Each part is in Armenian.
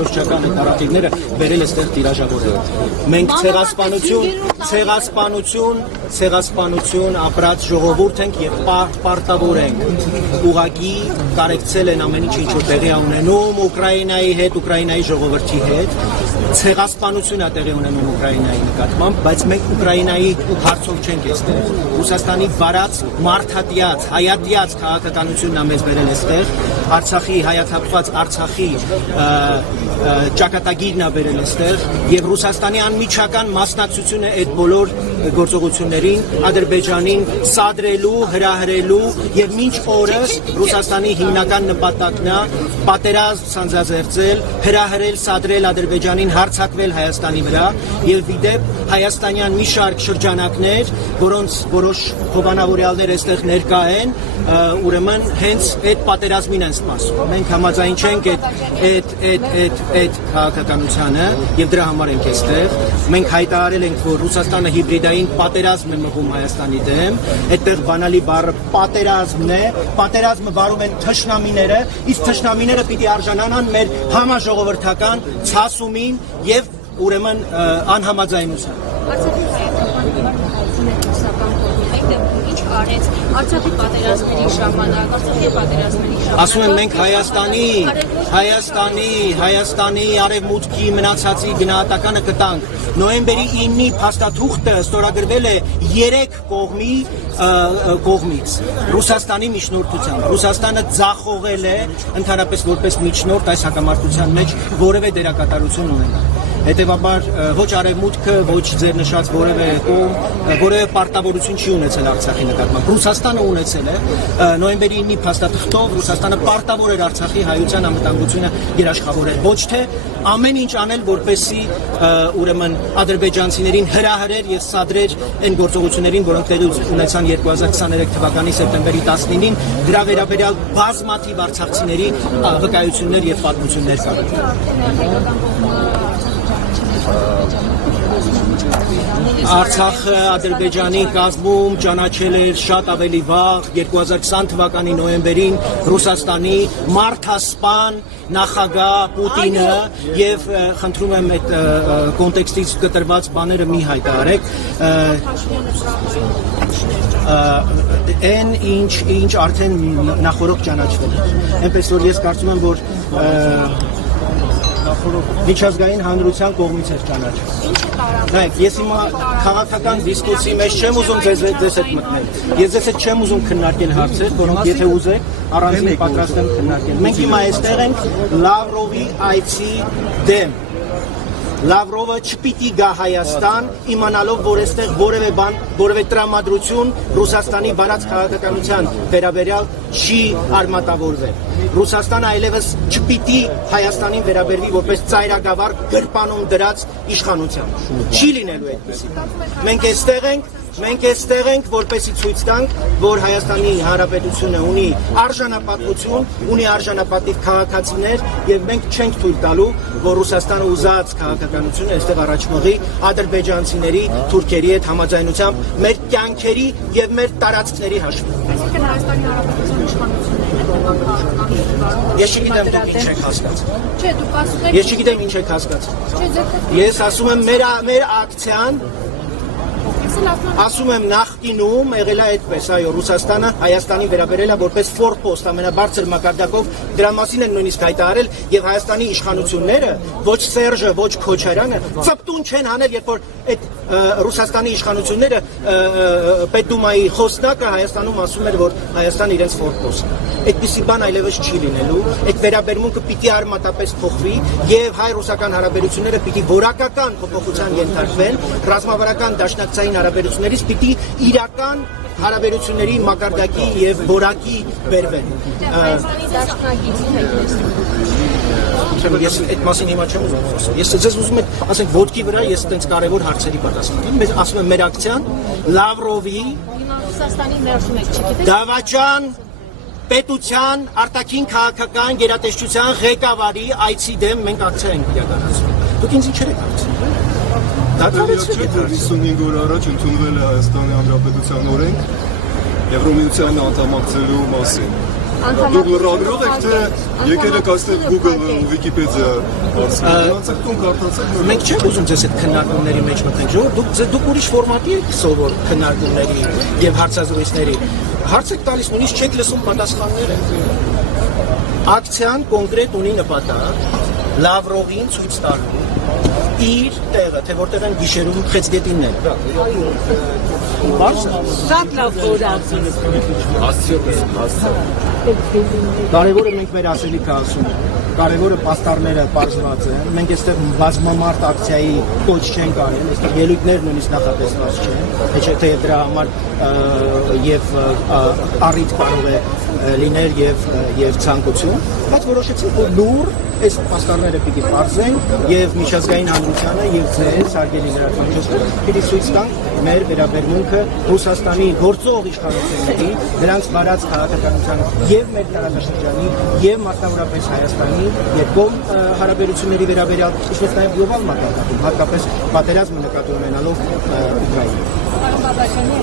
ռուսական նարատիվները վերել էստեղ տիրաժավորել։ Մենք ցեղասպանություն ապրած ժողովուրդ ենք եւ պարտավոր ենք։ Ուղղակի կարեկցել են ամեն ինչ ինչ որ տեղի ունենում Ուկրաինայի հետ, Ուկրաինայի ժողովրդի հետ։ Ցեղասպանություն է տեղի ունենում Ուկրաինայի նկատմամբ, բայց մենք Ուկրաինայի հարցով չենք այստեղ։ Ռուսաստանի վարած մարդատյաց, հայատյաց քաղաքականությունն է մեզ բերել այստեղ, Արցախի հայաթափված Արցախի ճակատագիրն է բերել այստեղ եւ Ռուսաստանի անմիջական մասնակցությունը այդ բոլոր գործողություններին Ադրբեջանին սադրելու, հրահրելու եւ մինչ օրս Ռուսաստանի հիմնական նպատակն է պատերազմ սանձազերծել, հրահրել, սադրել Ադրբեջանին հարձակվել Հայաստանի վրա եւ իդեպ հայաստանյան մի շարք շրջանակներ, որոնց որոշ հովանավորյալներ այստեղ ներկա են, ուրեմն հենց այդ պատերազմին են սպասում։ Մենք համաձայն չենք այդ քաղաքականությանը եւ դրա համար ենք այստեղ։ Մենք հայտարարել ենք, որ Ռուսաստանը հիբրիդային պատերազմ է մղում Հայաստանի դեմ, այդտեղ բանալի բառը պատերազմն է, պատերազմը վարում են թշնամիները, իսկ թշնամիները պիտի արժանանան մեր համաժողովրդական ցասումին եւ ուրեմն անհամաձայնության։ Արցախի պատերազմների ժամանակ, ասում եմ մենք Հայաստանի արևմուտքի մնացածի գնահատականը կտանք։ Նոյեմբերի 9-ի փաստաթուղթը ստորագրվել է 3 կողմից Ռուսաստանի միջնորդությամբ։ Ռուսաստանը ձախողել է ընդհանրապես որպես միջնորդ այս հակամարտության մեջ որևէ դերակատարություն ունենալ։ Հետևաբար ոչ արևմուտքը, ոչ ձեր նշած որևէ պարտավորություն չի ունեցել Արցախի նկատմամբ։ Ռուսաստանը ունեցել է նոյեմբերի 9-ի փաստաթղթով Ռուսաստանը պարտավոր էր Արցախի հայության անվտանգությունը երաշխավորել, ոչ թե ամեն ինչ անել, որպեսզի ուրեմն ադրբեջանցիներին հրահրեր եւ սադրեր այն գործողություններին, որոնք տեղի ունեցան 2023 թվականի սեպտեմբերի 19-ին, դրա վերաբերյալ բազմաթիվ արցախցիների վկայություններ եւ պատմություններ կան։ Արցախը Ադրբեջանի կազմում ճանաչել էր շատ ավելի վաղ 2020 թվականի նոյեմբերին Ռուսաստանի մարդասպան նախագահ Պուտինը եւ խնդրում եմ այդ կոնտեքստից կտրված բաները մի հայտարարեք այն ինչ արդեն նախորդ ճանաչվել է այնպես որ ես կարծում եմ որ միջազգային հանրության կողմից էր ճանաչվել։ Նայեք, ես հիմա քաղաքական դիսկուսիի մեջ չեմ ուզում ձեզ հետ մտնել։ Ես ձեզ հետ չեմ ուզում քննարկել հարցեր, որոնք եթե ուզեք, առանձին պատրաստ եմ քննարկել։ Մենք հիմա այստեղ ենք Լավրովի այցի դեմ։ Լավրովը չպիտի գա Հայաստան, իմանալով, որ այստեղ որևէ բան, որևէ տրամադրություն Ռուսաստանի վարած քաղաքականության վերաբերյալ չի արմատավորվել։ Ռուսաստանը այլևս չպիտի Հայաստանին վերաբերվի որպես ծայրագավառ գրպանում դրած իշխանությամբ։ Չի լինելու այդպեսի։ Մենք այստեղ ենք, որպեսզի ցույց տանք, որ Հայաստանի Հանրապետությունը ունի արժանապատվություն, ունի արժանապատիվ քաղաքացիներ եւ մենք չենք թույլ տալու, որ Ռուսաստանը ուզած քաղաքականությունը այստեղ առաջ մղի ադրբեջանցիների, թուրքերի հետ համաձայնությամբ մեր կյանքերի եւ մեր տարածքների հաշվին։ Այսինքն Հայաստանի Հանրապետության իշխանությունները Ես չգիտեմ դուք ինչ եք հասկացել։ Չէ, դուք ասում եք Ես չգիտեմ ինչ եք հասկացել։ Ես ասում եմ մեր ակցիան Ասում եմ նախկինում եղել է այդպես, այո, Ռուսաստանը Հայաստանին վերաբերել է որպես ֆորպոստ ամենաբարձր մակարդակով, դրա մասին են նույնիսկ հայտարարել եւ Հայաստանի իշխանությունները, ոչ Սերժը, ոչ Քոչարյանը ծպտուն չեն հանել, երբ որ այդ Ռուսաստանի իշխանությունները Պետդումայի խոսնակը Հայաստանում ասում էր, որ Հայաստանը իրենց ֆորպոստ է։ Այդպիսի բան այլևս չի լինելու, այդ վերաբերմունքը պիտի արմատապես փոխվի եւ հայ-ռուսական հարաբերությունները պիտի որակական փոփոխության ենթարկվեն, ռազմավարական դաշնակցային հարաբերություններից պիտի իրական հարաբերությունների մակարդակի եւ որակի բերվեն։ Ես այդ մասին հիմա չեմ ուզում խոսել։ Ես ձեզ ուզում եմ, ասենք, ոտքի վրա ես այդպես կարևոր հարցերի պատասխան։ Ես ասում եմ մեր ակցիան Լավրովի Ռուսաստանի ներսում եք, չգիտեք։ Դավաճան պետության արտաքին քաղաքական գերատեսչության ղեկավարի այցի դեմ մենք ակցիա ենք իրականացնում։ Դուք ինձ ինչ եք ակցիա։ Դատարանացվեք 55 օր առաջ ընդունվել է Հայաստանի Հանրապետության օրենք Եվրոմիության անդամակցելու մասին։ Դուք լրագրող եք, թե եկել եք այստեղ Google ու Wikipedia հարցնել, դուք կարդացեք։ Մենք չենք ուզում ձեզ այդ քննարկումների մեջ մտնենք, դուք ուրիշ ֆորմատի եք սովոր քննարկումների եւ հարցազրույցների։ Հարց եք տալիս, նույնիսկ չեք լսում պատասխանները։ Ակցիան կոնկրետ ունի նպատակ Լավրովին ցույց տալու իր տեղը, թե որտեղ են գիշերում խեցգետիններ։ Շատ լավ օրացի։ Կարևորը մենք մեր ասելիքը ասում ենք, կարևորը պաստառները պարզված են, մենք այստեղ բազմամարդ ակցիայի կոչ չենք արել, այստեղ ելույթներ նույնիսկ նախատեսված չեն, թե դրա համար եւ առիթ կարող է լինել եւ ցանկություն, բայց որոշեցինք, որ լուր այս պաստառները պիտի պարզենք եւ միջազգային հանրությանը եւ ձեզ հարգելի լրատվամիջոցներ պիտի ցույց տանք մեր վերաբերմունքը Ռուսաստանի գործող իշխանությունների, նրանց վարած քաղաքականության եւ մեր տարածաշրջանի եւ մասնավորապես Հայաստանի երկկողմ հարաբերությունների վերաբերյալ, ինչպես նաեւ գլոբալ մակարդակում, հատկապես պատերազմը նկատի ունենալով Ուկրաինայում։ Պարոն Բաբաջյանի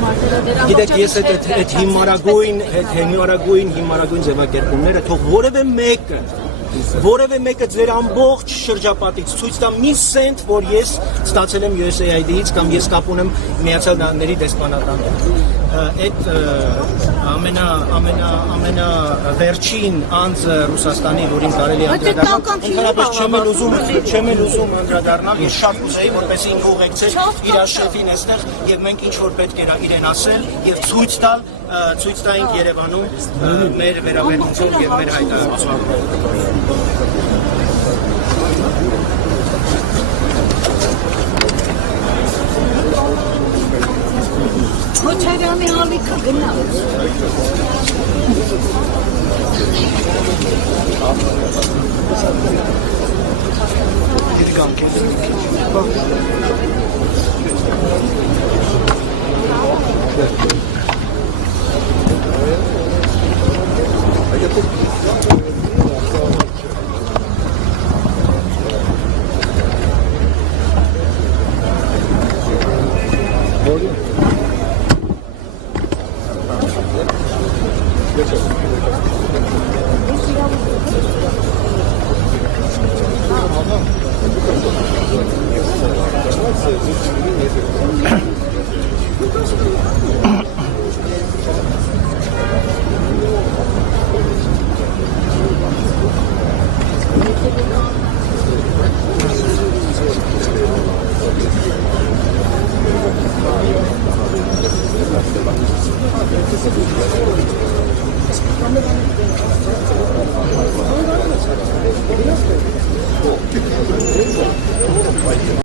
Գիտեք, ես այդ հիմարագույն ձևակերպումները թող որևէ մեկը ձեր ամբողջ շրջապատից ցույց տա մի սենտ, որ ես ստացել եմ USAID-ից կամ ես կապ ունեմ Միացյալ Նահանգների դեսպանատան հետ։ Այդ ամենավերջին անձը Ռուսաստանի, որին կարելի է անդրադառնալ, ընդհանրապես չեմ էլ ուզում անդրադառնալ, ես շատ կուզեի, որպեսզի ինքը ուղեկցեր իր շեֆին այստեղ եւ մենք ինչ որ պետք էր իրեն ասել եւ ցույց տայինք Երևանում մեր վերաբերմունքով եւ մեր հայտարարությամբ։ Քոչարյանի հալիքը գնա։